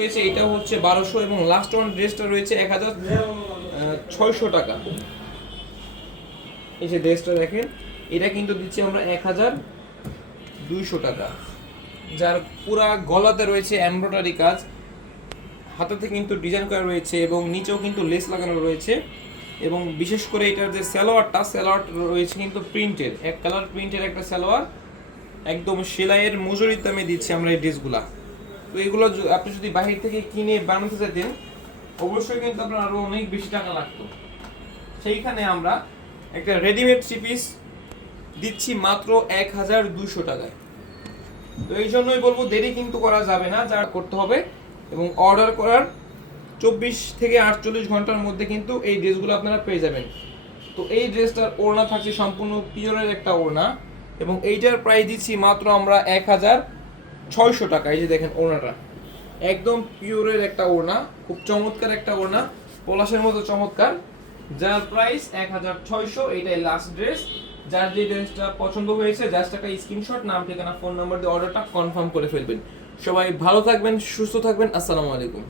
রয়েছে, এটা হচ্ছে 1200 এবং লাস্ট ওয়ান ড্রেসটা রয়েছে 1600 টাকা। এই যে ড্রেসটা দেখেন, এটা কিন্তু দিচ্ছি আমরা 1200 টাকা, যার পুরা গলাতে রয়েছে এমব্রয়ডারি কাজ, হাতাতে কিন্তু ডিজাইন করা রয়েছে এবং নিচেও কিন্তু লেস লাগানো রয়েছে। এবং বিশেষ করে এটার যে সালোয়ারটা রয়েছে কিন্তু প্রিন্টের, এক কালার প্রিন্টের একটা সালোয়ার, একদম সেলাইয়ের মজুরির দামে দিচ্ছি আমরা এই ড্রেসগুলা। তো এগুলো আপনি যদি বাহির থেকে কিনে বানাতে যেতেন অবশ্যই কিন্তু আপনার আরো অনেক বেশি টাকা লাগতো। সেইখানে আমরা একটা রেডিমেড থ্রি পিস দিচ্ছি মাত্র 1200 টাকায়। তো এই জন্যই বলবো দেরি কিন্তু করা যাবে না, যা করতে হবে এবং অর্ডার করার 24 থেকে 48 ঘন্টার মধ্যে কিন্তু এই ড্রেসগুলো আপনারা পেয়ে যাবেন। তো এই ড্রেসটার ওড়না থাকছে সম্পূর্ণ পিওরের একটা ওড়না এবং এইটার প্রাইস দিচ্ছি মাত্র আমরা 1600 টাকা। এই যে দেখেন ওড়নাটা একদম পিওরের একটা ওড়না, খুব চমৎকার একটা ওড়না, পলাশের মতো চমৎকার, যার প্রাইস 1600। এটাই লাস্ট ড্রেস। যার যে ড্রেসটা পছন্দ হয়েছে জাস্ট একটা স্ক্রিনশট, নাম ঠিকানা ফোন নাম্বার দিয়ে অর্ডারটা কনফার্ম করে ফেলবেন। সবাই ভালো থাকবেন, সুস্থ থাকবেন, আসসালামু আলাইকুম।